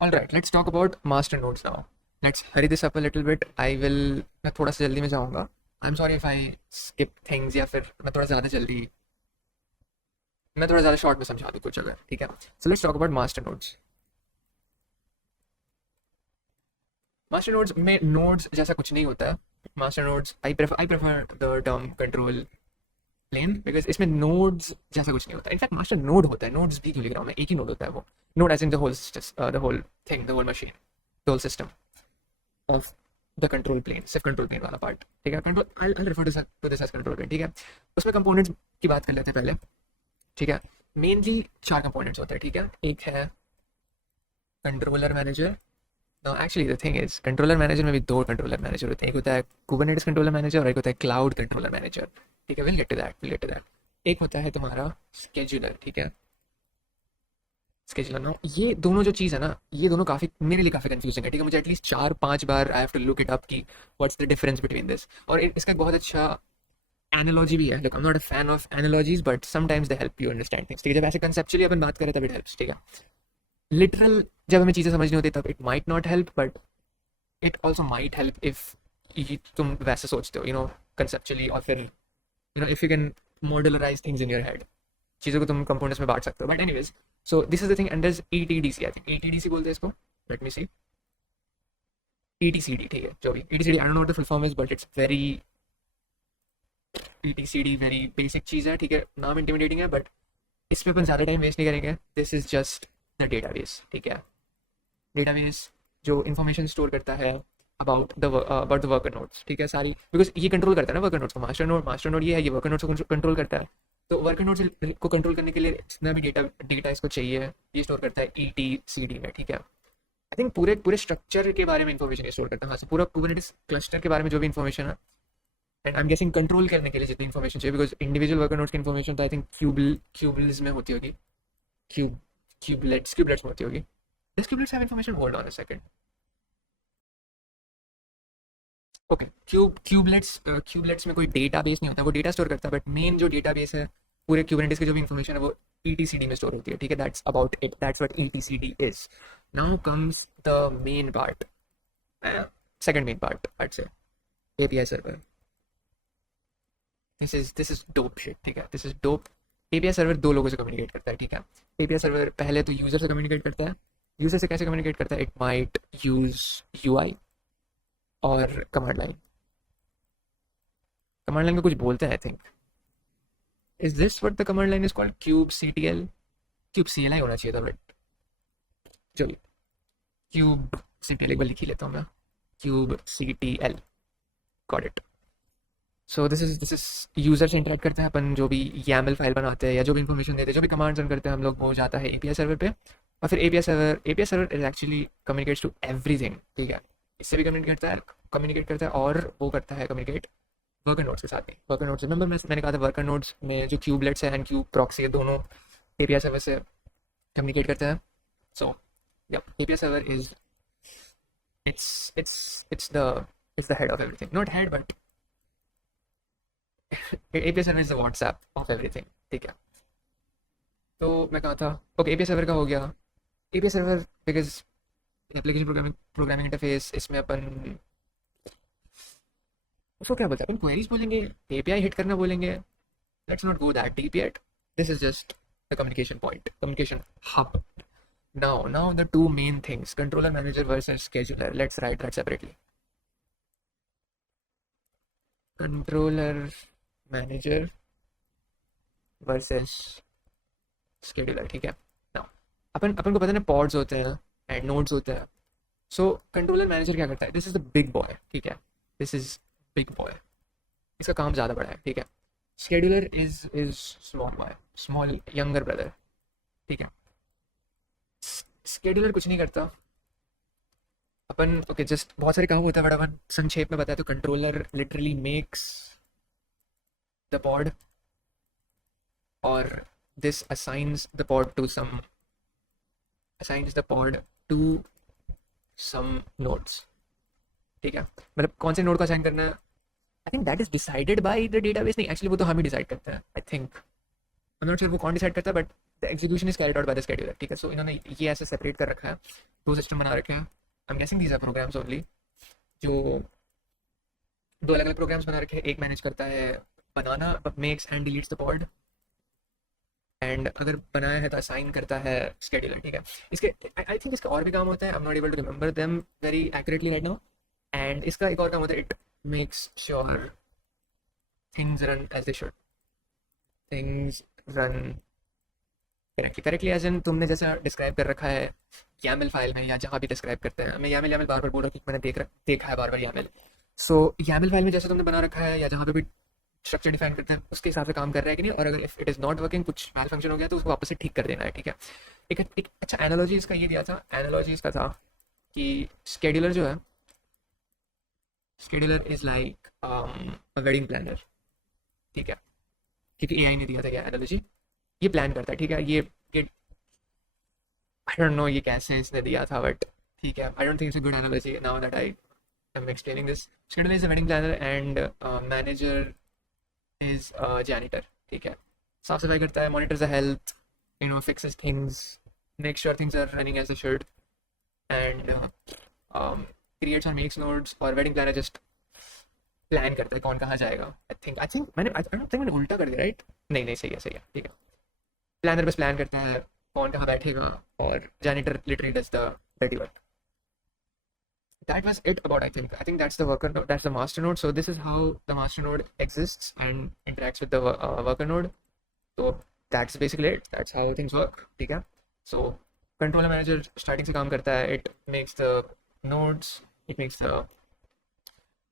All right, let's talk about master nodes now. Let's hurry this up a little bit. मैं थोड़ा सा जल्दी में जाऊंगा. I'm sorry if I skip things या फिर मैं थोड़ा ज़्यादा शॉर्ट में समझा दूँ कुछ अगर ठीक है. So let's talk about master nodes. Master nodes में नोड्स जैसा कुछ नहीं होता है. Master nodes I prefer the term control plane because इसमें नोड्स जैसा कुछ नहीं होता. इनफैक्ट मास्टर नोड होता है. नोड्स भी क्यों लिख रहा हूँ मैं, एक ही नोड होता है वो. Node as in the whole thing, the whole machine, the whole system of the control plane. सिर्फ कंट्रोल प्लेन वाला पार्ट ठीक है. Control I refer to this as control plane ठीक है. उसमें कंपोनेंट्स की बात कर लेते हैं पहले ठीक है. मेनली 4 कंपोनेंट्स होते हैं ठीक है. एक है controller manager. Now, actually, the thing is, controller manager में भी 2 कंट्रोलर मैनेजर होते हैं. एक होता है कुबरनेटिस कंट्रोलर मैनेजर और एक होता है क्लाउड कंट्रोलर मैनेजर ठीक है. Will get to that. एक होता है तुम्हारा स्केड्यूलर ठीक है. स्केड्यूलर ना, ये दोनों जो चीज़ है ना, ये दोनों काफ़ी मेरे लिए काफ़ी कंफ्यूजिंग है ठीक है. मुझे एटलीस्ट 4-5 बार I have to look it up कि what's the difference between this. और इसका एक बहुत अच्छा एनालॉजी भी है. Look, I am not a fan of analogies but sometimes they help you understand things ठीक है. जब ऐसे कंसेप्चुअली अपन बात करें तब इट हेल्प्स ठीक है. लिटरल जब हमें चीज़ें समझनी होती है तब it might not help but it also might help if तुम वैसे सोचते हो कंसेप्चुअली. और फिर if you can modularise things in your head, चीज़ों को तुम कंपोनेंट्स में बांट सकते हो. But anyways, so this is the thing. Under ETDC, I think ETDC बोलते हैं इसको. लेट मी सी. ईटीसीडी ठीक है. जो भी ETCD, I don't know what the full form is but it's very ETCD very basic चीज़ है ठीक है. नाम इंटिमिडेटिंग है बट इस पर अपन ज़्यादा टाइम वेस्ट नहीं करेंगे. This is just the database ठीक है. डेटाबेस जो इन्फॉर्मेशन स्टोर करता है अबाउट द वर्कर नोड्स ठीक है. सारी बिकॉज ये कंट्रोल करता है ना वर्कर नोड्स को. मास्टर नोड ये है, ये वर्कर नोड्स को कंट्रोल करता है. तो वर्कर नोड्स को कंट्रोल करने के लिए जितना भी डेटा इसको चाहिए ये स्टोर करता है ई टी सी डी में ठीक है. आई थिंक पूरे पूरे स्ट्रक्चर के बारे में इन्फॉर्मेशन स्टोर करता है. हाँ, पूरा कुबरनेटिस क्लस्टर के बारे में जो भी इन्फॉर्मेशन है. एंड आई एम गेसिंग कंट्रोल करने के लिए जितनी इन्फॉर्मेशन चाहिए बिकॉज इंडिविजुअल वर्कर नोड्स की इन्फॉर्मेशन तो आई थिंक क्यूबल्स में होती होगी. क्यूबलेट्स में होती होगी. Does kublets have information? Hold on a second. Okay, kubelets में कोई डेटाबेस नहीं होता. वो डेटा स्टोर करता है बट मेन जो डेटाबेस है पूरे क्यूबरनेटिस की जो भी इन्फॉर्मेशन है वो ईटीसीडी में स्टोर होती है ठीक है. That's about it. That's what ETCD is. Now comes the main part, second main part I say, API server. This is dope shit ठीक है. This is dope. API server 2 लोगों से कम्युनिकेट करता है ठीक है. एपीआई सर्वर पहले तो यूजर से कम्युनिकेट करता है. यूजर से कैसे कम्युनिकेट करता है? इट माइट यूज यूआई और कमांड लाइन. कमांड लाइन को कुछ बोलते हैं I think. Is this what the command line is called? Cube CTL. Cube CLI होना चाहिए था बट जो क्यूब सीटीएल एक बार लिख ही लेता हूँ मैं. Cube CTL, got it. So this is user से इंटरेक्ट करते हैं अपन. जो भी YAML फाइल बनाते हैं या जो भी इंफॉर्मेशन देते हैं, जो भी कमांड्स रन करते हैं हम लोग, वो जाता है एपीआई सर्वर पे. और फिर API server is actually communicates to everything ठीक है. इससे भी कम्युनिकेट करता है और वो करता है कम्युनिकेट वर्कर नोड्स के साथ में. वर्कर नोड्स, रिमेंबर मैंने कहा था वर्कर नोड्स में जो क्यूबलेट्स है एंड क्यूब प्रॉक्सी है दोनों एपीआई सर्वर से कम्युनिकेट करते हैं. So yep, API server is it's the head of everything. Not head but API server is the WhatsApp of everything ठीक है. तो मैं कहा था ओके एपीआई सर्वर का हो गया. API server because application programming interface, इसमें अपन उसको क्या बोलते हैं? अपन क्वेरीज बोलेंगे, एपीआई हिट करना बोलेंगे. Let's not go that deep yet. This is just the communication point, communication hub. Now the two main things, controller manager versus scheduler. Let's write that separately. Controller manager versus scheduler ठीक है. Now अपन को पता है ना pods होते हैं end nodes होते हैं. सो कंट्रोलर मैनेजर क्या करता है? This is the big boy ठीक है. This is big boy. इसका काम ज़्यादा बड़ा है ठीक है. Scheduler is small boy, small younger brother ठीक है. शेड्यूलर कुछ नहीं करता. अपन ओके जस्ट बहुत सारे काम होता है बट अपन संक्षेप में बताए तो controller literally makes the pod और this assigns the pod to some nodes ठीक है. मतलब कौन से नोड को असाइन करना है, I think that is decided by the database. नहीं, एक्चुअली वो तो हम ही डिसाइड करते हैं I think. I'm not sure वो कौन डिसाइड करता है, but the execution is carried out by the scheduler, ठीक है. सो इन्होंने ये ऐसे सेपरेट कर रखा है, दो सिस्टम बना रखे हैं. I am guessing these are programs only, जो दो अलग अलग प्रोग्राम्स बना रखे हैं. एक मैनेज करता है बनाना, makes and deletes the pod, and अगर बनाया है तो असाइन करता है स्केड्यूलर, ठीक है. इसके आई थिंक इसका और भी काम होता है. I am not able to remember them very accurately right now. And इसका एक और काम होता है, it makes sure things run as they should, things run correctly as in तुमने जैसा डिस्क्राइब कर रखा है YAML फाइल में, या जहाँ भी डिस्क्राइब करते हैं. मैं YAML बार बार बोल रहा हूँ, मैंने देखा है बार बार YAML. सो YAML फाइल में जैसे तुमने बना रखा है, या जहाँ पे भी स्ट्रक्चर डिफाइन करते हैं, उसके हिसाब से काम कर रहा है कि नहीं. और अगर if it is not working, कुछ मैल फंक्शन हो गया, तो उसको वापस से ठीक कर देना है, ठीक है. एक अच्छा एनालॉजी इसका ये दिया था, एनालॉजी इसका था कि स्केड्यूलर जो है, scheduler is like a wedding planner, ठीक है. क्योंकि AI ने दिया था क्या एनालॉजी, ये प्लान करता है, ठीक है. ये आई डोंट नो ये कैसे इसने दिया था, बट ठीक है. I don't think it's a good analogy now that I am explaining this. Scheduler is a wedding planner and manager is janitor, ठीक है. साफ सफाई करता है, monitors the health, you know, fixes things, make sure things are running as a should, and creates और makes nodes. और wedding planner just plan करता है कौन कहाँ जाएगा. आई थिंक मैंने आई डोंट थिंक मैंने उल्टा कर दिया, राइट? नहीं नहीं, सही है, ठीक है. प्लानर बस प्लान करता है कौन कहाँ बैठेगा, और janitor literally does the dirty work. That was it about, I think that's the worker node, that's the master node. So this is how the master node exists and interacts with the worker node. So that's basically it, that's how things work, ठीक है. So controller manager starting से काम करता है, it makes the nodes, it makes the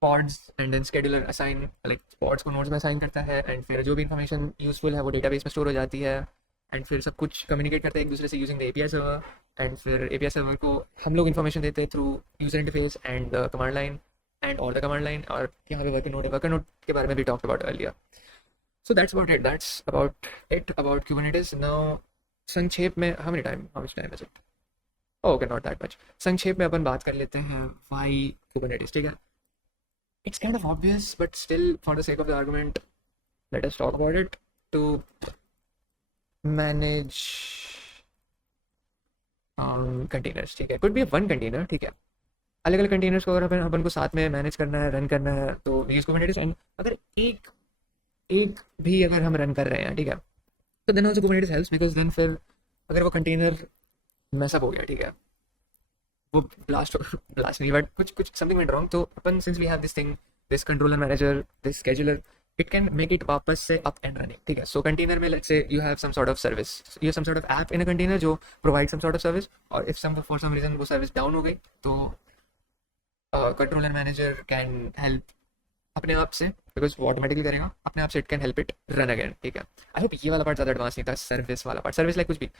pods, and then scheduler assign, like pods को nodes में assign करता है, and फिर जो भी information useful है वो database में store हो जाती है, and फिर सब कुछ communicate करते हैं एक दूसरे से using the API server. And फिर API सर्वर को हम लोग इन्फॉर्मेशन देते हैं through user interface and the command line and all the command line. और यहाँ पे वर्कर नोड के बारे में भी talked about earlier. So that's about it about Kubernetes. Now संक्षेप में how much time is it? Okay, not that much. संक्षेप में अपन बात कर लेते हैं व्हाई Kubernetes, ठीक है. It's kind of obvious, but still for the sake of the argument let us talk about it. To manage containers, ठीक है. कुड बी वन कंटेनर, ठीक है. अलग अलग कंटेनर्स को अगर अपन को साथ में मैनेज करना है, रन करना है, तो यूज Kubernetes. एंड अगर एक भी अगर हम रन कर रहे हैं, ठीक है, तो then also Kubernetes helps, because then फिर अगर वो कंटेनर मैसअप हो गया, ठीक है, वो ब्लास्ट नहीं, बट कुछ समथिंग वेंट रॉन्ग, तो अपन since we have this thing, this controller manager, this scheduler, it can make it वापस से up and running, ठीक है. सो कंटेनर में let's say you have some sort of service, you have some sort of app in a container जो provide some sort of service, और if for some reason वो service down हो गई, तो controller manager can help अपने आप से, because वो ऑटोमेटिकली करेगा अपने आप से, it can help it run again, ठीक है. आई होप ये वाला पार्ट ज़्यादा एडवांस नहीं था. सर्विस वाला पार्ट, सर्विस लाइक कुछ भी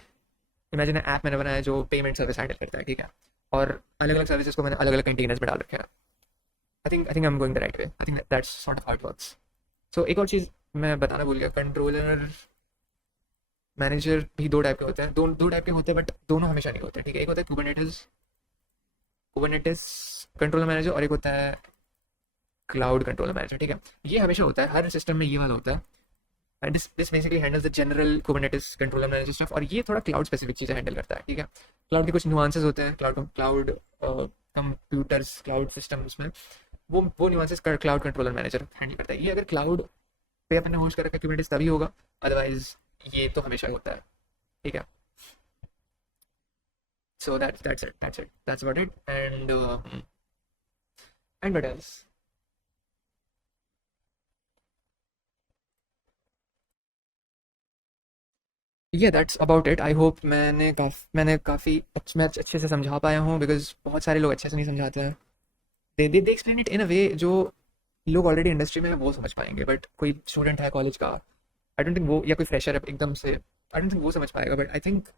इमेजिन ऐप मैंने बनाया जो पेमेंट सर्विस हैंडल करता है, ठीक है, और अलग अलग सर्विसेज को मैंने अलग अलग कंटेनर्स में डाल रखे हैं. I think I am going the right way. I think that's sort of how it works. So एक और चीज़ मैं बताना भूल गया, कंट्रोलर मैनेजर भी दो टाइप के होते हैं, दो टाइप के होते हैं, बट दोनों हमेशा नहीं होते, ठीक है. एक होता है Kubernetes कंट्रोलर मैनेजर, और एक होता है क्लाउड कंट्रोलर मैनेजर, ठीक है. ये हमेशा होता है, हर सिस्टम में ये वाला होता है. And this basically handles the general Kubernetes controller manager stuff, और ये थोड़ा क्लाउड स्पेसिफिक चीज़ें हैंडल करता है, ठीक है. क्लाउड के कुछ नुआंसेस होते हैं, क्लाउड कंप्यूटर्स, क्लाउड सिस्टम्स में वो nuances cloud controller manager handle करता है. ये अगर क्लाउड पे अपने होस्ट कर रखा है Kubernetes तभी होगा, अदरवाइज ये तो हमेशा होता है, ठीक है. So that's about it. And what else? Yeah, that's about it. I hope मैंने काफ़ी अच्छे से समझा पाया हूँ, बिकॉज बहुत सारे लोग अच्छे से नहीं समझाते हैं. दे एक्सप्लेन इट इन अ वे जो लोग ऑलरेडी इंडस्ट्री में है वो समझ पाएंगे, बट कोई स्टूडेंट है कॉलेज का, आई डोंट थिंक वो, या कोई फ्रेशर है एकदम से, आई डोंट थिंक वो समझ पाएगा. बट आई थिंक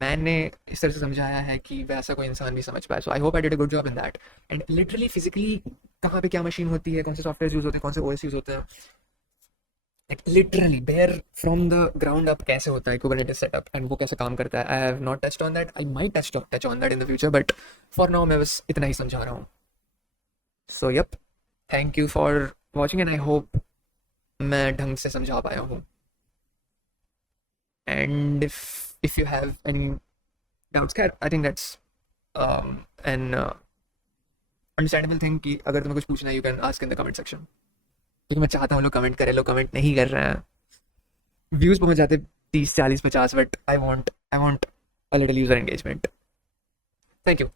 मैंने इस तरह से समझाया है कि वैसा कोई इंसान भी समझ पाए. So I hope I did a good job in that. And literally physically कहाँ पे क्या मशीन होती है, कौन से सॉफ्टवेयर यूज़ होते हैं, कौन से OS यूज़ होते हैं, like literally bare from the ground up कैसे होता है Kubernetes setup and वो कैसे काम करता है. I have not touched on that. I might touch on that in the future, but for now मैं बस इतना ही समझा रहा हूँ. So yep, thank you for watching and I hope मैं ढंग से समझा पाया हूँ. And if you have any doubts, खैर I think that's an understandable thing कि अगर तुम्हें कुछ पूछना है you can ask in the comment section, क्योंकि मैं चाहता हूँ लोग कमेंट करें, लोग कमेंट नहीं कर रहे हैं, व्यूज़ पहुँच जाते 30 40 50, but I want a little user engagement. Thank you.